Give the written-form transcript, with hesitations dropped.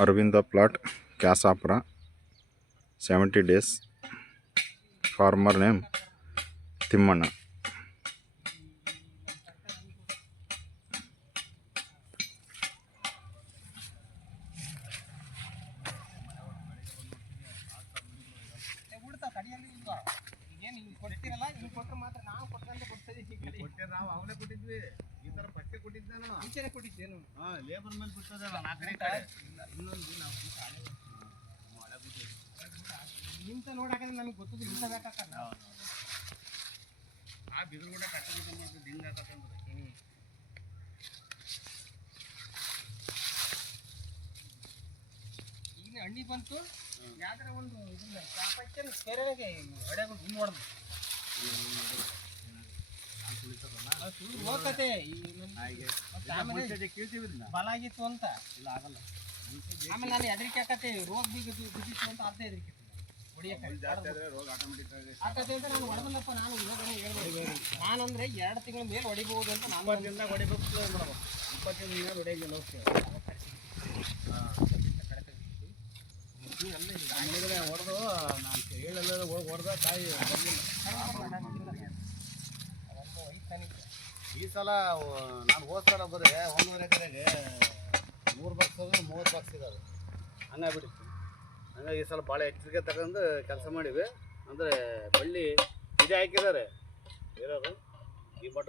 Arvind plot Kyasapura 70 days. Farmer name Timmanna. Labour ಮೇಲೆ ಬಿಡ್ತದೆ ಇಂತ ನೋಡಾಕಂದ್ರೆ ನನಗೆ ಗೊತ್ತಿಲ್ಲ ಇಂತ ಬೇಕಾಕಲ್ಲ ಆ ಬಿದ್ರು ಕೂಡ ಕಟ್ಟಬೇಕು ಮಾಡ್ದು ಹಿಂಗೆ ಹಾಕತ್ತಂದ್ರೆ ಈಗ ಹಣ್ಣಿ ಬಂತು ಯಾವ್ದಾರ ಒಂದು ಇದನ್ನ ಚಾಪಚ್ಚನ ಸೇರೆಗೆ ಹೊಡೆಗೊಂಡು ಹಿಂಗೆ ಹೊಡೆದು ಹೋಗ್ತತೆ ಬಲ ಆಗಿತ್ತು ಅಂತ ಇಲ್ಲ ಆಗಲ್ಲ. ಆಮೇಲೆ ನಾನು ಹೆದರಿಕೆ ಆಕತೆ ರೋಗ ಬಿದ್ದಿತ್ತು ಅಂತ ಅರ್ಧ ಹೆದರಿಕೆ ಆಕತೆ ಅಂತ ನಾನು ಹೊಡೆದಲ್ಲಪ್ಪ. ನಾನು ನಾನಂದ್ರೆ 2 ತಿಂಗಳ ಮೇಲೆ ಹೊಡಿಬಹುದು ಅಂತ ನಾನು 20 ದಿನದಾಗ ಹೊಡಿಬೇಕು 20 ದಿನ ಹೊಡೆಯಲಿಲ್ಲ ಹೊಡೆದು ನಾನು ಹೇಳಲ್ಲ ಹೊಡೆದ ತಾಯಿ ಈ ಸಲ ನಾನು ಹೋದ್ಸಲ ಬರೀ 1.5 ಎಕರೆಗೆ 100 ಬಾಕ್ಸ್ 30 ಬಾಕ್ಸ್ ಇದಾವೆ ಹಂಗಾಗ್ಬಿಟ್ಟಿತ್ತು. ಹಂಗಾಗಿ ಈ ಸಲ ಭಾಳ ಎಚ್ಚರಿಕೆ ತಗೊಂಡು ಕೆಲಸ ಮಾಡಿವಿ. ಅಂದರೆ ಬಳ್ಳಿ ಇದೇ ಹಾಕಿದ್ದಾರೆ ಇರೋದು ಈ ಮಟ್ಟ